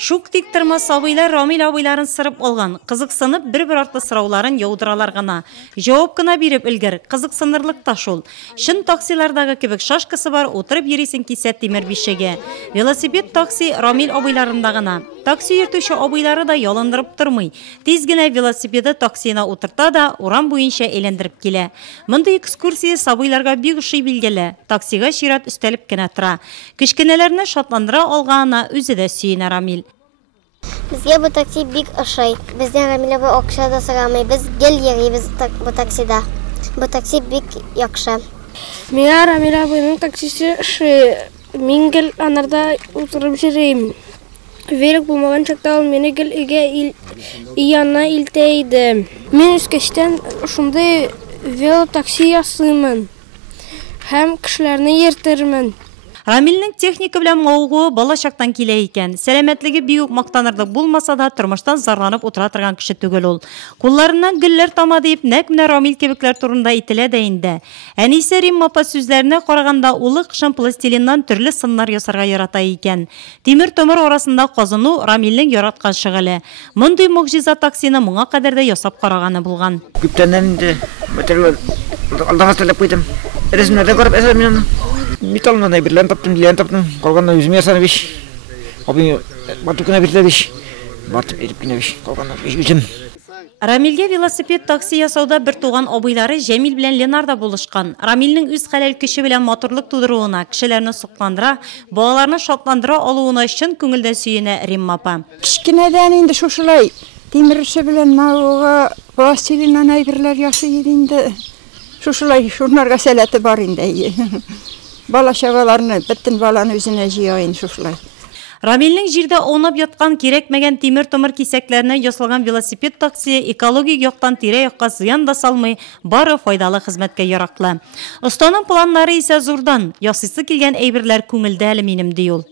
Шук тиктірмас абыйлар Рамил абыйларын сырып алған, қызықсынып бір-бір арты сұрауларын яудыралар ғана. Жауап қына беріп үлгір, қызықсынырлық ташыл. Шын таксилардағы кебек шашқысы бар, отырып ересін кесет темір бешеге. Велосипед такси Рамил абыйларында ғана. Такси ертуші абыйлары да ялындырып тұрмай. Тезгіне велосипеді таксина отырта да, урам бойынша елендіріп келе. Мұнда экскурсия сабыйларға бек ұшый білгелі. Таксиға шират үстеліп кені тұра. Кішкенелеріні шатландыра алғанына өзі де сүйіне Рамил. Бізге бұл такси бик ұшай. Бізден Рамилі бұл оқша да сұрамай. Біз гел ерейбіз бұл таксида. Бұл такси бик яқша. Мен Рамилі бұның таксisi ұшай. Мен гел анарда отырып жүрейм. Велик болмаған шақта ол мені гел үйге янына илтейді. Мен үскештен ұшындай велотакси ясымын. Хәм кішілеріні ертермін. Рамилнің техника білән мауғуы бала шақтан келе екен. Сәлеметлігі бейук мақтанырдық болмаса да тұрмыштан зарланып отыра тұрған кіші түгел ол. Қолларынан гүллер тама дейіп, нәк-міне Рамил кебіклер турында итіле дәйінді. Әнесі Рим апа сөздеріне қарағанда улы қышын пластилиннан түрлі сыннар ясарға ярата екен. Темір-төмір арасында қазыну Рамилнің яратқан шығылы. Мұндай мұғжиза таксины мұңа қадерде ясап қарағаны болған. Металлынан әйбірлерін таптым, дилерін таптым, қалғанда өзіме ясаны беш. Абын батып кіна берді беш. Батып еріп кіна беш, қалғанда беш өзім. Рамилге велосипед такси ясауда бір туған абыйлары Жәмил білән Ленарда болышқан. Рамилнің үз хәләл кіші білән моторлық тудыруына, кішілеріні сұқландыра, балаларыны шатландыра алуына шын көңілден сүйіне Рим апа. Кішкенеден енді шошылай, темірші білән мауға пластилиннан әйбірлер ясы енді. Шошылай, шунарға сәләті бар енді. Бала шағаларыны, біттін баланы өзіне жиайын шошылай. Рамилнің жерде онап ятқан керекмеген темір-төмір кесеклеріне ясалған велосипед такси экологик яқтан тире яққа зыян да салмай, бары файдалы хезмәткә ярақлы. Ұстаның планнары исә зурдан, ясысы келген әйберләр күңелдә әлі менім дей ул.